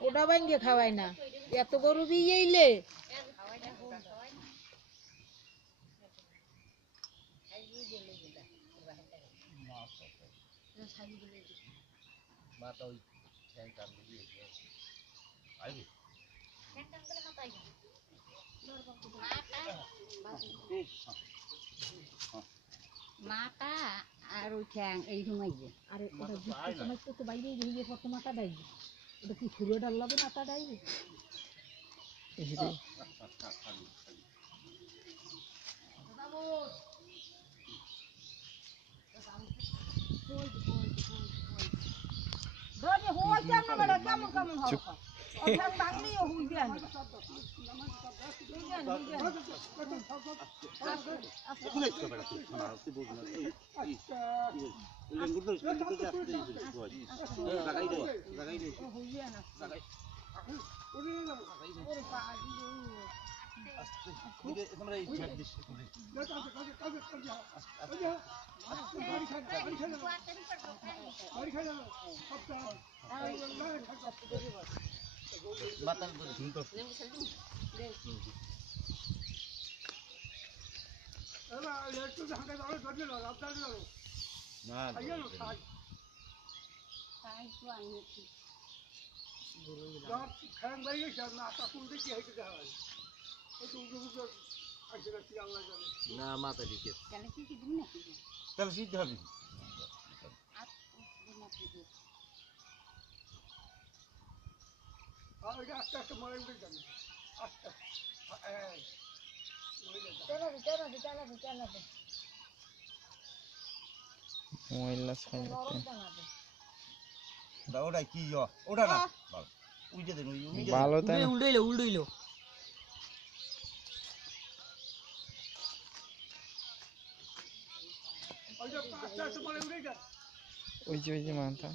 ওটা ভাঙ্গে খাওয়াই না এত গরু দিয়েইলে মাটা আর ওই ঠ্যাং এই সময় আর সময় তো বাইরে গিয়ে কত মাথা ডাই ওটা কি ফুরিয়ে ডাললাবে মাথা ডাই কেমন কেমন না মাথা দিকে তাহলে সিদ্ধ হবে আস্তে আস্তে মরে উঠে যাবে আস্তে ওটা কি ওটা না উইজে দেন ভালো তাই উল্টাইলো উল্টাইলো ওই যে মাথা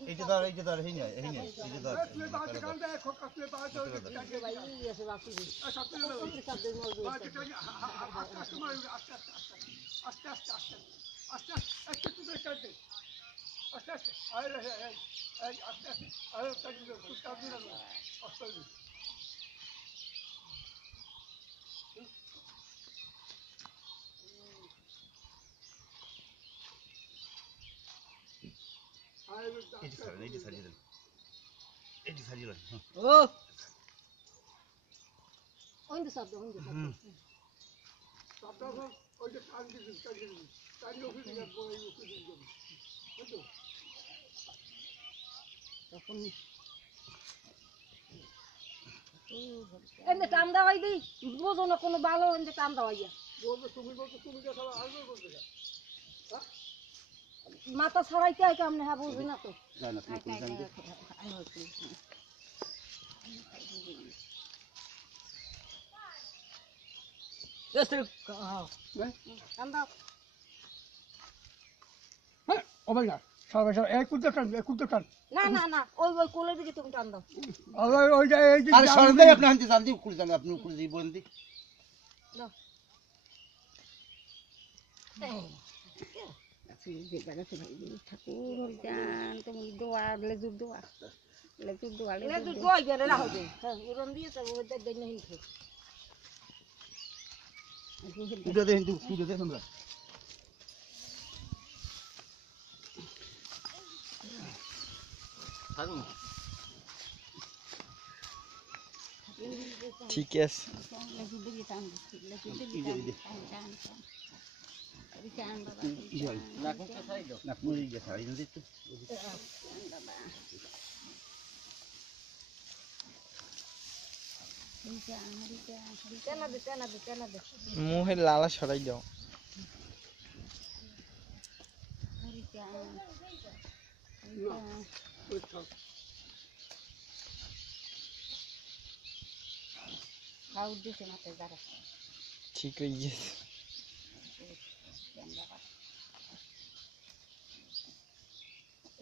এই যে ধর এই না এই যে ধর আসলে বাজে কান্দে খোক আসলে বাজে ওই যে ভাই এসে বাকি আস্তে আস্তে আস্তে আস্তে তুই কাটে আস্তে আস্তে আরে এই আস্তে আস্তে আরে তাকি তুই কাটবি না আস্তে এই যে সাজিয়ে দেন এটি সাজিয়ে দেন ও ওই তো শব্দ ওই যে কান্দি কান্দি ওই যে বই বুঝছো তখন এনে টান দাওয়াই দেই বোঝো না কোনো ভালো এনে টান দাওয়াইয়া বলবে তুমি যে সব আসবে বলবে মাথা ছাড়াইতে হয় কেমনে হ্যাঁ বুঝবি না তো না না না ওই ওই কোলের দিকে তুমি টান দাও ঠাকুর জান তুমি দোয়া লেজুর দোয়া লেজুর দোয়া লেজুর দোয়া গেলে রাখো দে হ্যাঁ উড়ন দিয়ে তো ওই দেন না হিংসে পুজো দে হিন্দু পুজো দে তোমরা থাকুন ঠিক আছে লেজুর দিকে টান লেজুর দিকে টান না কোন কোথায় দাও না মুড়ি গেছে আর ইন দিতে মুহের লালা সরাই দাও ঠিক হয়ে গেছে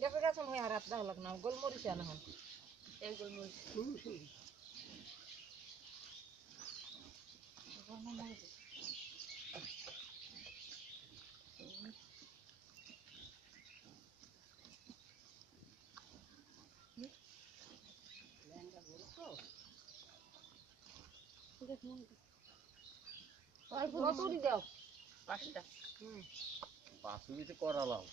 গেছে গেছে মই আর রাত দাও লাগ না গোলমরিচ আনা হন এই গোলমরিচ অল্প কতরি দাও 5টা পাঁচ মিনিটে করালাম